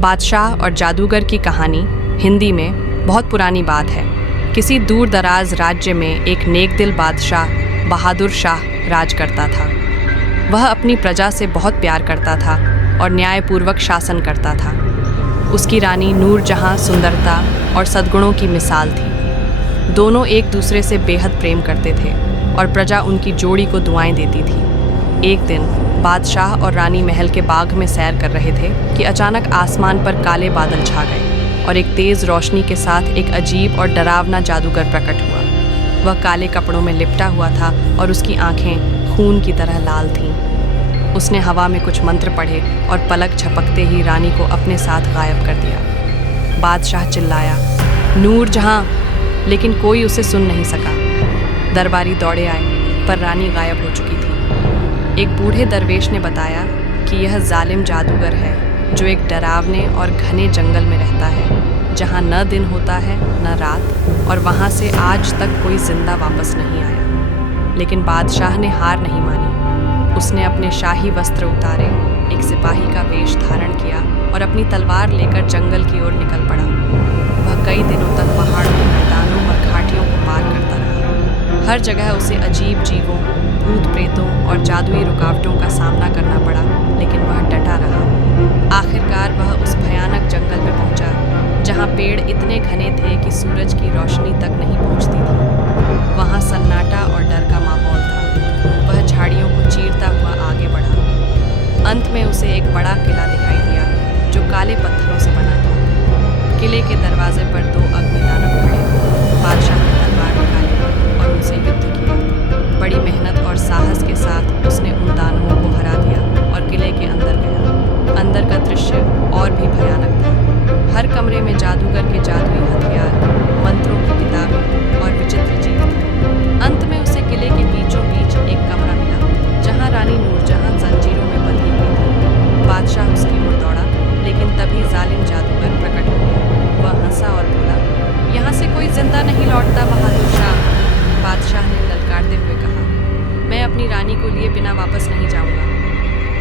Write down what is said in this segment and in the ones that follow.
बादशाह और जादूगर की कहानी हिंदी में बहुत पुरानी बात है। किसी दूर दराज राज्य में एक नेकदिल बादशाह बहादुर शाह राज करता था। वह अपनी प्रजा से बहुत प्यार करता था और न्यायपूर्वक शासन करता था। उसकी रानी नूरजहां सुंदरता और सद्गुणों की मिसाल थी। दोनों एक दूसरे से बेहद प्रेम करते थे और प्रजा उनकी जोड़ी को दुआएं देती थी। एक दिन बादशाह और रानी महल के बाग में सैर कर रहे थे कि अचानक आसमान पर काले बादल छा गए और एक तेज रोशनी के साथ एक अजीब और डरावना जादूगर प्रकट हुआ। वह काले कपड़ों में लिपटा हुआ था और उसकी आंखें खून की तरह लाल थीं। उसने हवा में कुछ मंत्र पढ़े और पलक झपकते ही रानी को अपने साथ गायब कर दिया। बादशाह चिल्लाया, नूरजहां, लेकिन कोई उसे सुन नहीं सका। दरबारी दौड़े आए, पर रानी गायब हो चुकी थी। एक बूढ़े दरवेश ने बताया कि यह जालिम जादूगर है जो एक डरावने और घने जंगल में रहता है, जहाँ न दिन होता है न रात, और वहाँ से आज तक कोई जिंदा वापस नहीं आया। लेकिन बादशाह ने हार नहीं मानी। उसने अपने शाही वस्त्र उतारे, एक सिपाही का वेश धारण किया और अपनी तलवार लेकर जंगल की ओर निकल पड़ा। वह कई दिनों तक पहाड़ों, मैदानों और घाटियों को पार करता रहा। हर जगह उसे अजीब जीवों, भूत प्रेतों और जादुई रुकावटों का सामना करना पड़ा, लेकिन वह डटा रहा। आखिरकार वह उस भयानक जंगल में पहुंचा जहां पेड़ इतने घने थे कि सूरज की रोशनी तक नहीं पहुंचती थी। वहां सन्नाटा और डर का माहौल था। वह झाड़ियों को चीरता हुआ आगे बढ़ा। अंत में उसे एक बड़ा किला दिखाई दिया जो काले पत्थरों से बना था। किले के दरवाजे पर 2 अग्निदानव खड़े थे। बादशाह ने तलवार निकाली और उनसे युद्ध किया। बड़ी मेहनत और साहस के साथ उसने उन दानवों को हरा दिया और किले के अंदर गया। अंदर का दृश्य और भी भयानक था। हर कमरे में जादूगर के जादुई हथियार, मंत्रों की किताबें और विचित्र जीव थे। अंत में उसे किले के बीचों बीच एक कमरा मिला जहां रानी नूरजहां जंजीरों में बंधी हुई थी। बादशाह उसकी ओर दौड़ा, लेकिन तभी जालिम जादूगर प्रकट हो गया। वह हंसा और बोला, यहाँ से कोई जिंदा नहीं लौटता बहादुर शाह। बादशाह ने ललकारते हुए कहा, मैं अपनी रानी को लिए बिना वापस नहीं जाऊंगा।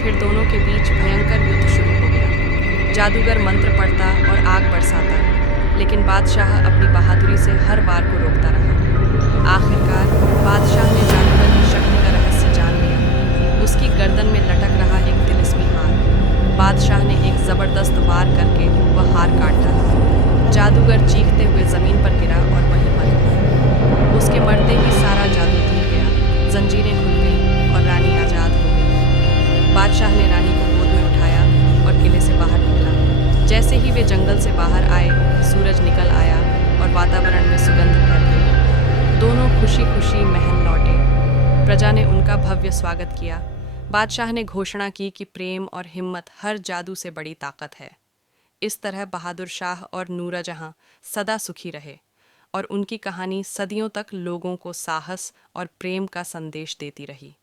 फिर दोनों के बीच भयंकर युद्ध शुरू हो गया। जादूगर मंत्र पढ़ता और आग बरसाता, लेकिन बादशाह अपनी बहादुरी से हर वार को रोकता रहा। आखिरकार बादशाह ने जादूगर की शक्ति का रहस्य जान लिया। उसकी गर्दन में लटक रहा एक तिलिस्मी हार। बादशाह ने एक जबरदस्त वार करके वह हार काट डाला। जादूगर चीखते हुए जमीन पर गिरा और वहीं मर गया। उसके मरते ही सारा जादू टूट गया, जंजीरें खुल गईं और रानी आजाद हो गई। बादशाह ने रानी को गोद में उठाया और किले से बाहर निकला। जैसे ही वे जंगल से बाहर आए, सूरज निकल आया और वातावरण में सुगंध फैल गई। दोनों खुशी खुशी महल लौटे। प्रजा ने उनका भव्य स्वागत किया। बादशाह ने घोषणा की कि प्रेम और हिम्मत हर जादू से बड़ी ताकत है। इस तरह बहादुर शाह और नूरजहां सदा सुखी रहे और उनकी कहानी सदियों तक लोगों को साहस और प्रेम का संदेश देती रही।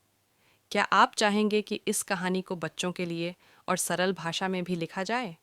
क्या आप चाहेंगे कि इस कहानी को बच्चों के लिए और सरल भाषा में भी लिखा जाए?